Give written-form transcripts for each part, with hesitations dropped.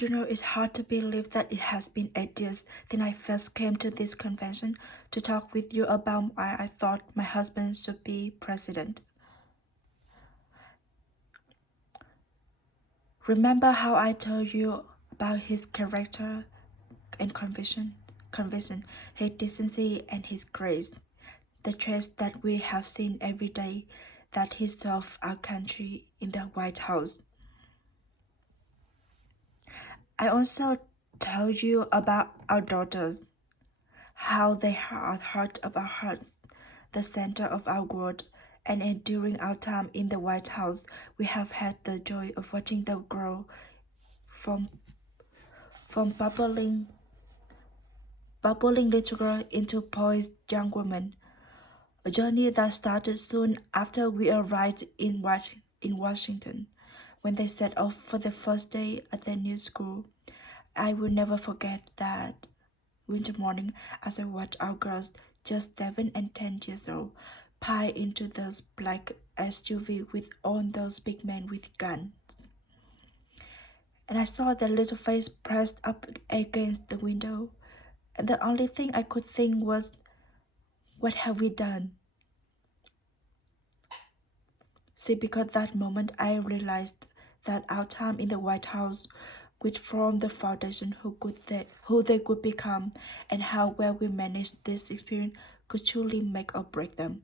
You know, it's hard to believe that it has been 8 years since I first came to this convention to talk with you about why I thought my husband should be president. Remember how I told you about his character and conviction, his decency and his grace, the traits that we have seen every day that he served our country in the White House. I also told you about our daughters, how they are the heart of our hearts, the center of our world, and during our time in the White House, we have had the joy of watching them grow from bubbling little girl into poised young woman, a journey that started soon after we arrived in Washington, when they set off for the first day at their new school. I will never forget that winter morning as I watched our girls, just 7 and 10 years old, pile into those black SUV with all those big men with guns. And I saw their little face pressed up against the window, and the only thing I could think was, what have we done? See, because that moment I realized that our time in the White House would form the foundation who they could become, and how well we managed this experience could truly make or break them.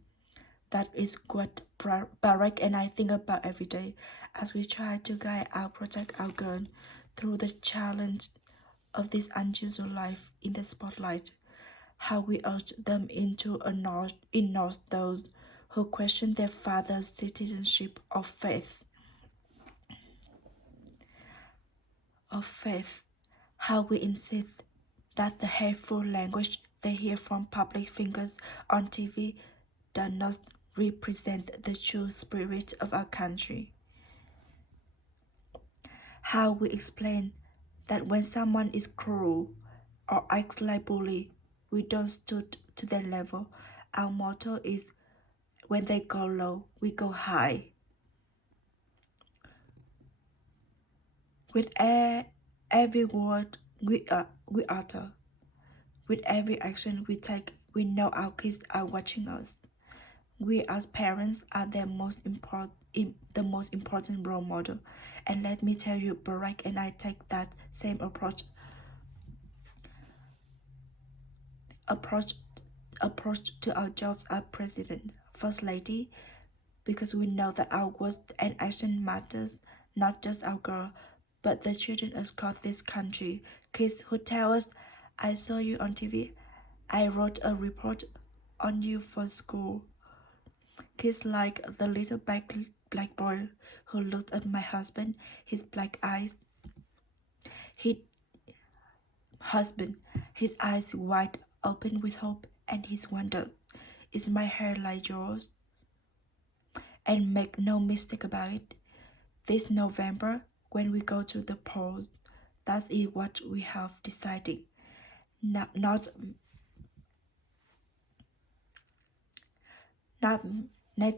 That is what Barack and I think about every day as we try to guide and protect our girl through the challenge of this unusual life in the spotlight. How we urge them into ignore those who question their father's citizenship of faith. How we insist that the hateful language they hear from public figures on TV does not represent the true spirit of our country. How we explain that when someone is cruel or acts like bully, we don't stood to their level. Our motto is, when they go low, we go high. With every word we utter, with every action we take, we know our kids are watching us. We as parents are the most important role model. And let me tell you, Barack and I take that same approach to our jobs as president, first lady, because we know that our words and action matters, not just our girl, but the children across this country. Kids who tell us, I saw you on TV, I wrote a report on you for school. Kids like the little black boy who looked at my husband, his black eyes, his eyes wide open with hope, and his wonders, is my hair like yours? And make no mistake about it, this November, when we go to the polls, that is what we have decided. Not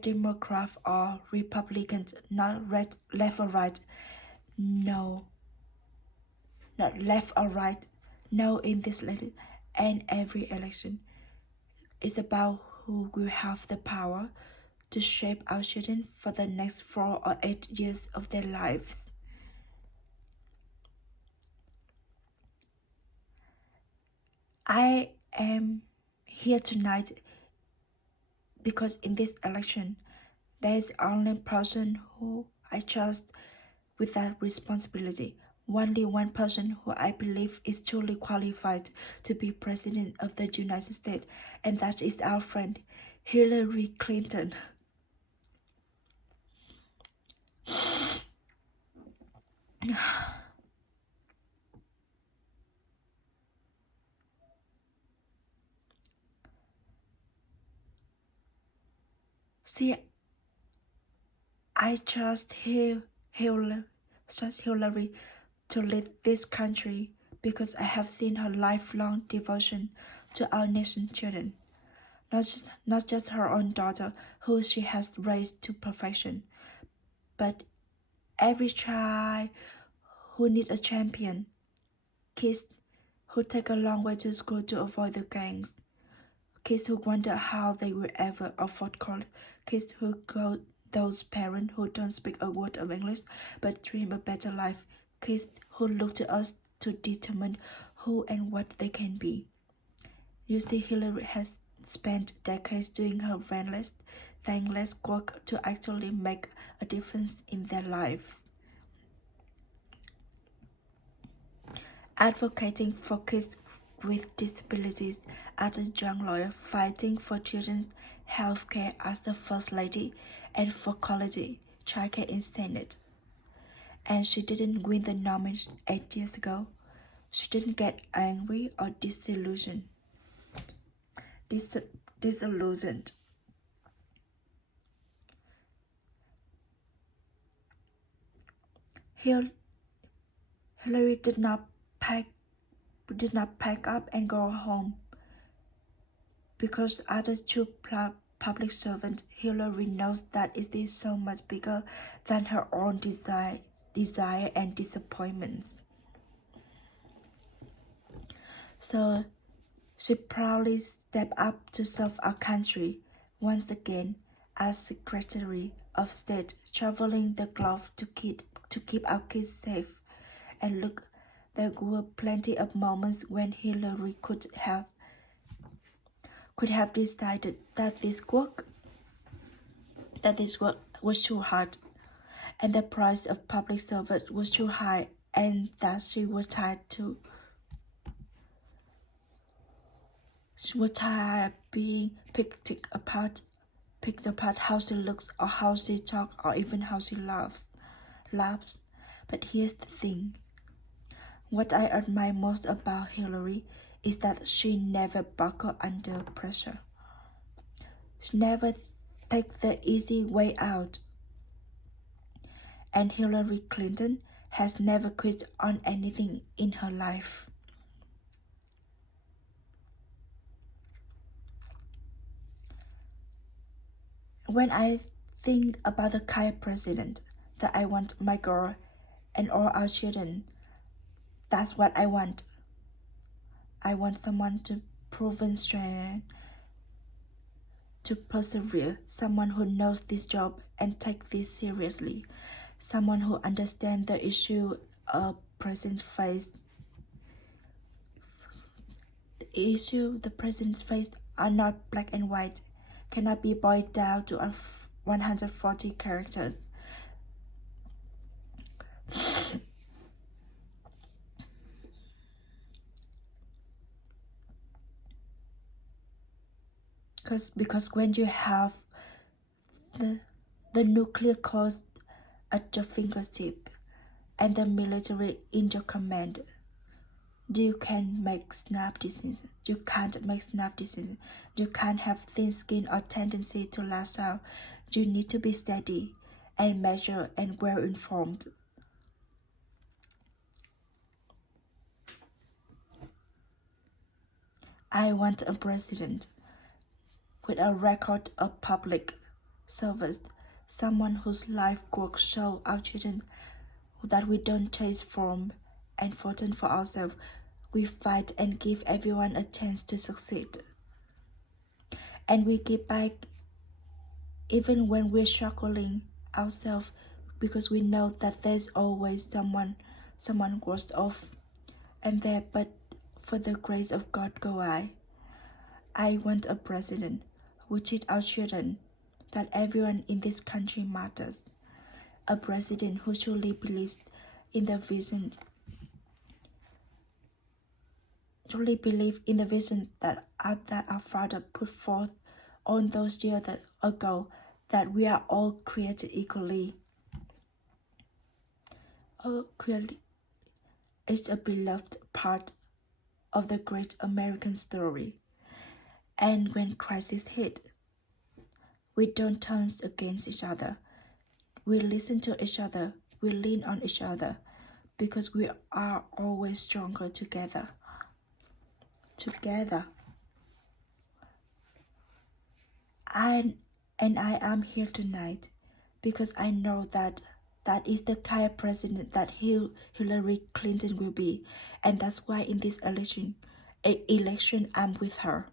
Democrat or Republicans, not left or right. No, not left or right. No, in this and every election, it's about who will have the power to shape our children for the next 4 or 8 years of their lives. I am here tonight because in this election, there is only person who I trust with that responsibility. Only one person who I believe is truly qualified to be President of the United States, and that is our friend, Hillary Clinton. See, I trust Hillary to lead this country because I have seen her lifelong devotion to our nation's children. Not just her own daughter, who she has raised to perfection, but every child who need a champion, kids who take a long way to school to avoid the gangs, kids who wonder how they will ever afford college, kids who go those parents who don't speak a word of English but dream a better life, kids who look to us to determine who and what they can be. You see, Hillary has spent decades doing her relentless, thankless work to actually make a difference in their lives. Advocating for kids with disabilities as a young lawyer, fighting for children's health care as the First Lady, and for quality childcare in Senate. And she didn't win the nomination 8 years ago. She didn't get angry or disillusioned. Hillary did not pack up and go home. Because others two public servants, Hillary knows that it is so much bigger than her own desire and disappointments. So she proudly stepped up to serve our country once again as Secretary of State, traveling the globe to keep our kids safe. And look, there were plenty of moments when Hillary could have decided that this work was too hard, and the price of public service was too high, and that she was tired of being picked apart how she looks or how she talks or even how she laughs. But here's the thing. What I admire most about Hillary is that she never buckled under pressure. She never takes the easy way out. And Hillary Clinton has never quit on anything in her life. When I think about the kind of president that I want my girl and all our children, that's what I want. I want someone to proven strength, to persevere, someone who knows this job and take this seriously, someone who understands the issue a president faced. The issue the president faced are not black and white, cannot be boiled down to 140 characters. Because when you have the nuclear codes at your fingertip and the military in your command, you can make snap decisions. You can't make snap decisions. You can't have thin skin or tendency to lash out. You need to be steady and measured and well informed. I want a president with a record of public service, someone whose life work show our children that we don't chase from and fortune for ourselves. We fight and give everyone a chance to succeed. And we give back even when we're struggling ourselves, because we know that there's always someone worse off. And there, but for the grace of God go I. I want a president who teach our children that everyone in this country matters. A president who truly believes in the vision that our father put forth all those years ago, that we are all created equally. It's a beloved part of the great American story. And when crisis hit, we don't turn against each other. We listen to each other. We lean on each other, because we are always stronger together. And I am here tonight because I know that That is the kind of president that Hillary Clinton will be, and that's why in this election I'm with her.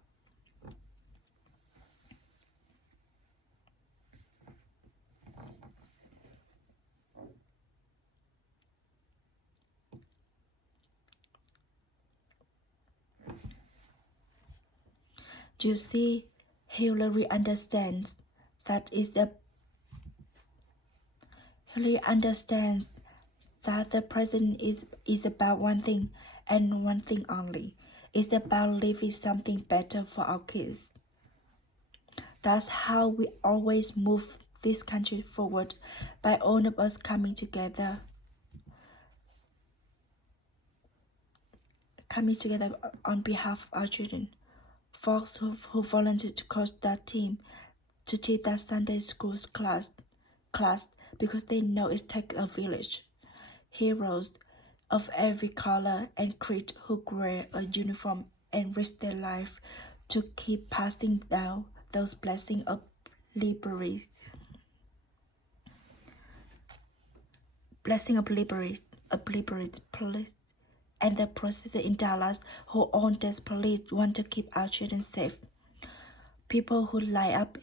You see, Hillary understands that Hillary understands that the president is about one thing and one thing only. It's about leaving something better for our kids. That's how we always move this country forward, by all of us coming together on behalf of our children. Folks who volunteered to coach that team, to teach that Sunday school's class because they know it takes a village. Heroes of every color and creed who wear a uniform and risk their life to keep passing down those blessings of liberty. Police and the processor in Dallas who all desperately want to keep our children safe. People who line up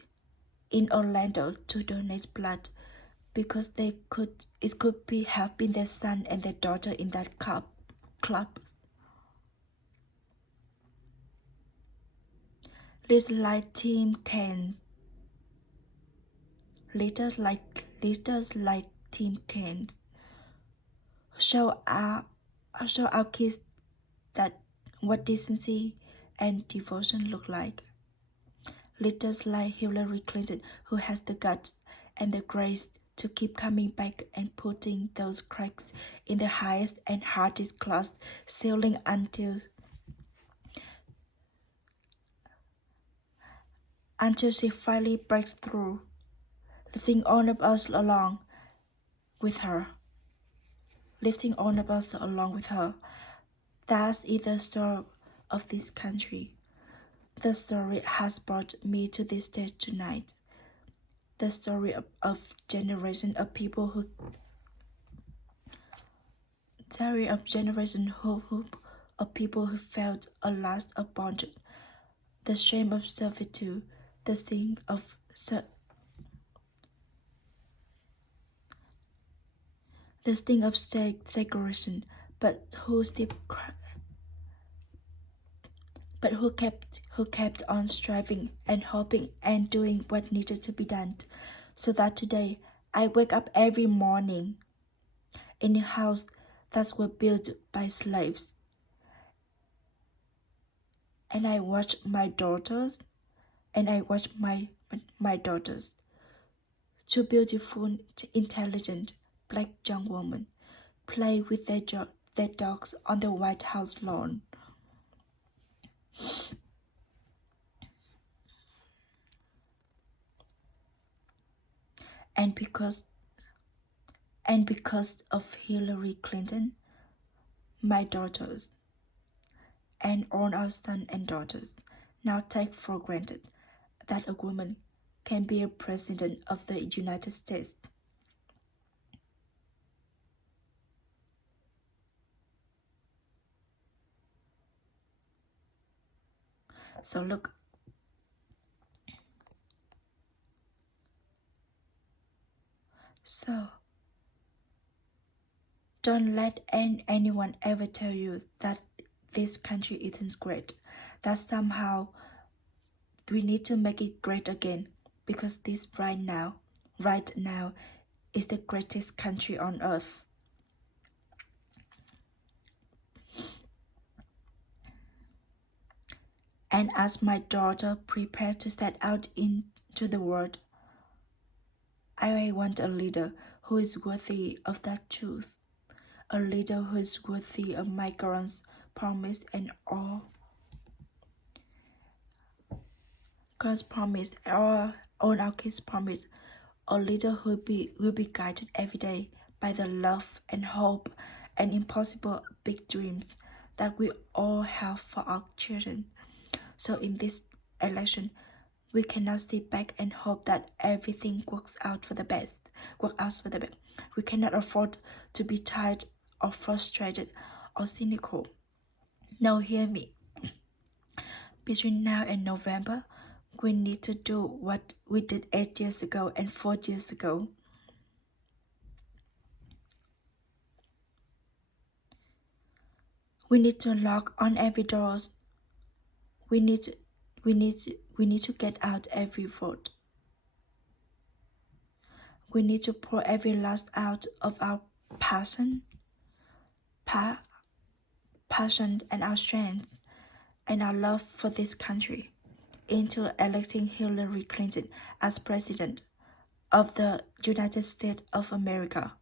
in Orlando to donate blood because it could be helping their son and their daughter in that club. Leaders like Tim Kaine show our kids that what decency and devotion look like. Leaders like Hillary Clinton, who has the guts and the grace to keep coming back and putting those cracks in the highest and hardest class ceiling until she finally breaks through, lifting all of us along with her. That's the story of this country. The story has brought me to this stage tonight. The story of generation of people who felt a loss of bondage, the shame of servitude, the sting of segregation, but who kept on striving and hoping and doing what needed to be done, so that today I wake up every morning in a house that was built by slaves, and I watch my daughters, two beautiful, intelligent black young women, play with their dogs on the White House lawn. And because of Hillary Clinton, my daughters and all our sons and daughters now take for granted that a woman can be a president of the United States. So look, don't let anyone ever tell you that this country isn't great, that somehow we need to make it great again, because this right now is the greatest country on earth. And as my daughter prepared to set out into the world, I want a leader who is worthy of that truth, a leader who is worthy of my God's promise and all God's promise, all our kids' promise, a leader who will be guided every day by the love and hope and impossible big dreams that we all have for our children. So in this election, we cannot sit back and hope that everything works out for the best. work out for the best. We cannot afford to be tired or frustrated or cynical. Now hear me. Between now and November, we need to do what we did 8 years ago and 4 years ago. We need to lock on every door. We need to get out every vote. We need to pour every last out of our passion and our strength and our love for this country into electing Hillary Clinton as President of the United States of America.